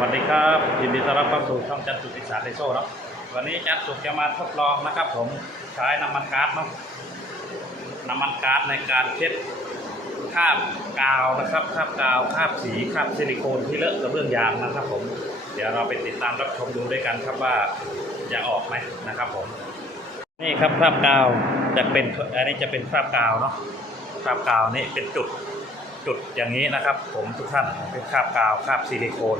วัสดีครับยินดีต้อนรับเข้าสู่ช่องจันทร์สุขิสานในโซ่เนาะวันนี้จันทร์สุขจะมาทดลองนะครับ ผมใช้น้ำมันก๊าซเนาะน้ำมันก๊าซในการเช็ดคราบกาวนะครับคราบกาวคราบสีคราบซิลิโคนที่เลอะกระเบื้องยางนะครับผมเดี๋ยวเราไปติดตามรับชมดูด้วยกันครับว่าจะออกไหมนะครับผม นี่ครับคราบกาวจะเป็นอันนี้จะเป็นคราบกาวเนาะคราบกาวนี่เป็นจุด จุดอย่างนี้นะครับ ผมทุกท่านเป็นคราบกาวคราบซิลิโคน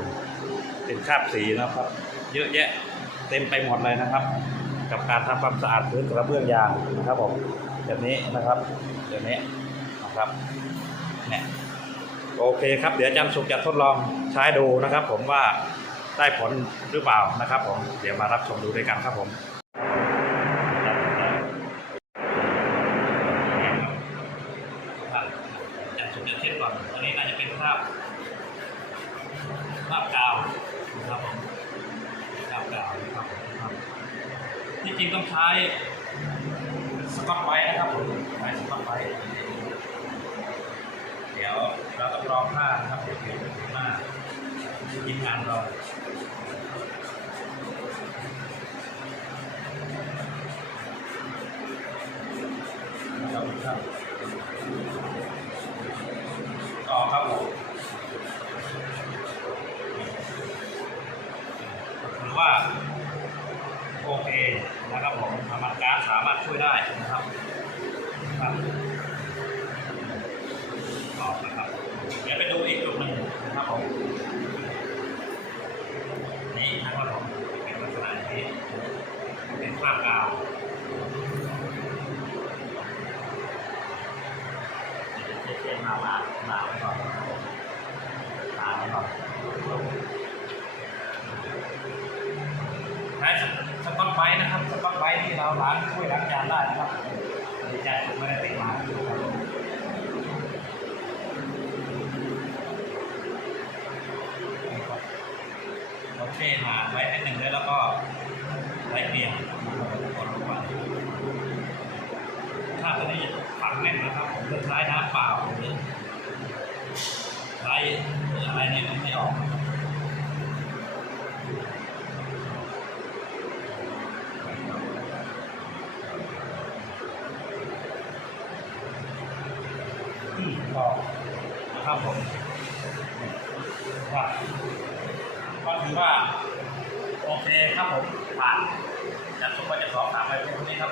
เป็นคราบสีนะครับ เยอะแยะเต็มไปหมดเลยนะครับ กับการทำความสะอาดพื้นกระเบื้องยางนะครับผมแบบนี้นะครับแบบนี้นะครับเนี่ยโอเคครับ เดี๋ยวอาจารย์สุขจะทดลองใช้ดูนะครับ ผมว่าได้ผลหรือเปล่านะครับ ผมเดี๋ยวมารับชมดูด้วยกันครับผม อาจารย์สุขจะเช็ดก่อนอันนี้น่าจะเป็นคราบภาพกาวนะครับผมภาพกาวนะครับครับที่จริงต้องใช้สก๊อตไว้นะครับผมใช้สก๊อตไว้เดี๋ยวเราต้องรอผ้านะครับเดี๋ยวเดี๋ยวหน้าทีมงานเราครับครับ ต่อครับผมถือว่าโอเคนะครับผมน้ำมันก๊าซสามารถช่วยได้นะครับครับต่อนะครับเดี๋ยวไปดูอีกจุดหนึ่งนะครับผมนี่นะครับผมเป็นลักษณะที่เป็นภาพกาวเช็ดๆ มามามาไว้ก่อนมาไว้ก่อนใช้สก๊อตไบรท์นะครับสก๊อตไบรท์ที่เราล้างช่วยล้างจานได้นะครับดีใจผมไม่ได้ติดมาโอเคมาไว้ให้หนึ่งด้วยแล้วก็ไว้เตียงครับผมก่อนลงไปถ้วนี้ฝัง แน่นนะครับผมจะใช้น้ำเปล่าหรือใช้อะไรเนี่ยไม่ออกนะครับที่บอกนะครับผมว่าก็ถือว่า โอเคครับผมผ่านจะสมควรจะสอบถามไปเพียงเท่านี้ครับ